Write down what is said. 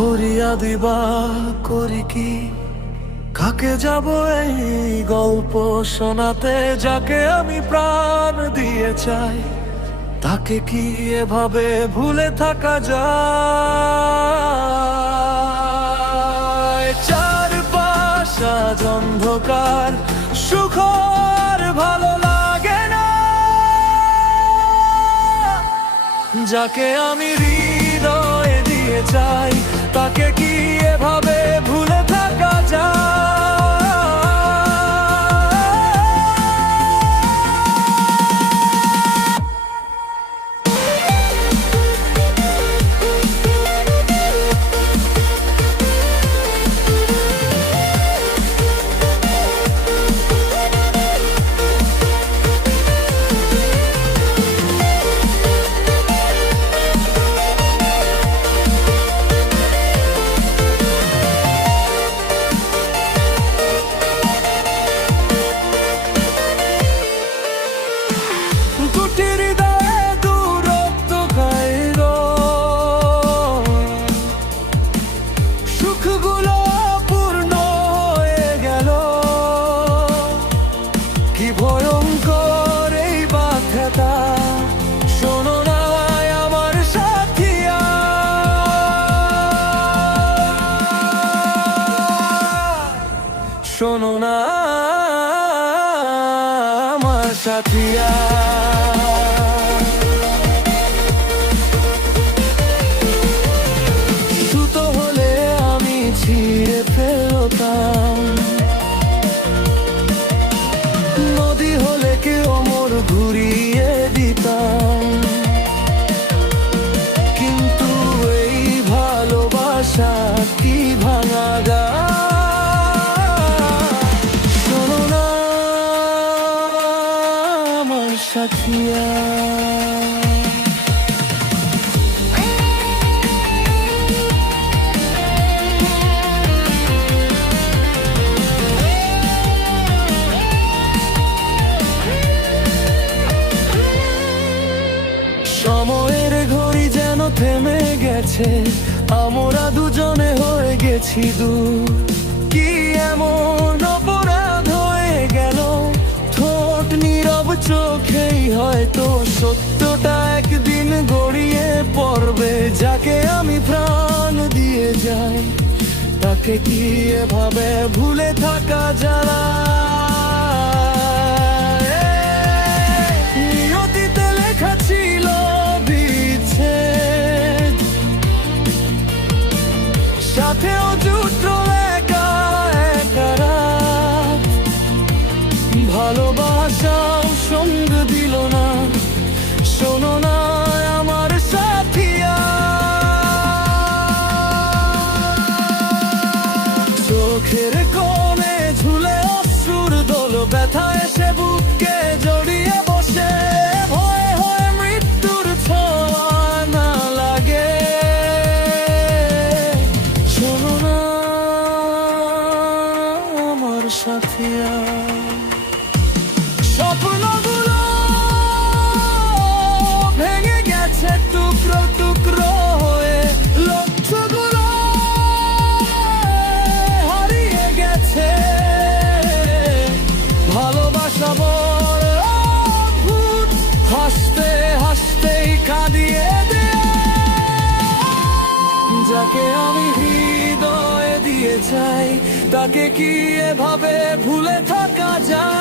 ফরিয়াদি বা করি কি, কাকে যাব এই গল্প শোনাতে? যাকে আমি প্রাণ দিয়ে চাই, তাকে কি এভাবে ভুলে থাকা যায়? চারপাশ আজ অন্ধকার, সুখ আর ভালো লাগে না। যাকে আমি হৃদয়ে দিয়ে চাই, তাকে কি এভাবে ভুলে থাকা যায়? সুখগুলো পূর্ণ হয়ে গেল, কি ভয়ঙ্কর এই ব্যথাটা। শোনো না আমার সাথিয়া, শোনো না আমার সাথিয়া। ছিঁড়ে ফেলতাম, নদী হলে কি ওমর ঘুরিয়ে দিতাম। কিন্তু এই ভালোবাসা কি ভাঙা যায়? শোনো না আমার সাথিয়া। সময়ের ঘড়ি যেন থেমে গেছে, আমরা দুজনে হয়ে গেছি দূর। কি এমন অপরাধ হয়ে গেল? ঠোঁট নীরব, চোখেই হয়তো সত্যটা একদিন গড়িয়ে পড়বে। যাকে আমি প্রাণ দিয়ে যাই, তাকে কি এভাবে ভুলে থাকা যায়? নিয়তিতে লেখা ছিল বিচ্ছেদ, সাথেও জুটল একা একা রাত। ভালোবাসাও সঙ্গ দিল না, শোনো না আমার সাথিয়া। চোখের কোণে ঝুলে অশ্রুর দোল, ব্যথা এসে বুকে জড়িয়ে বসে। ভয়ে হয়ে মৃত্যুর ছোঁয়া না লাগে। শোনো না আমার সাথিয়া। স্বপ্নগুলো ভেঙে গেছে টুকরো টুকরো হয়ে, লক্ষ্যগুলো হারিয়ে গেছে। ভালোবাসা বড় অদ্ভুত, হাসতে হাসতেই কাঁদিয়ে দেয়। যাকে আমি হৃদয়ে দিয়ে চাই, তাকে কি এভাবে ভুলে থাকা যায়?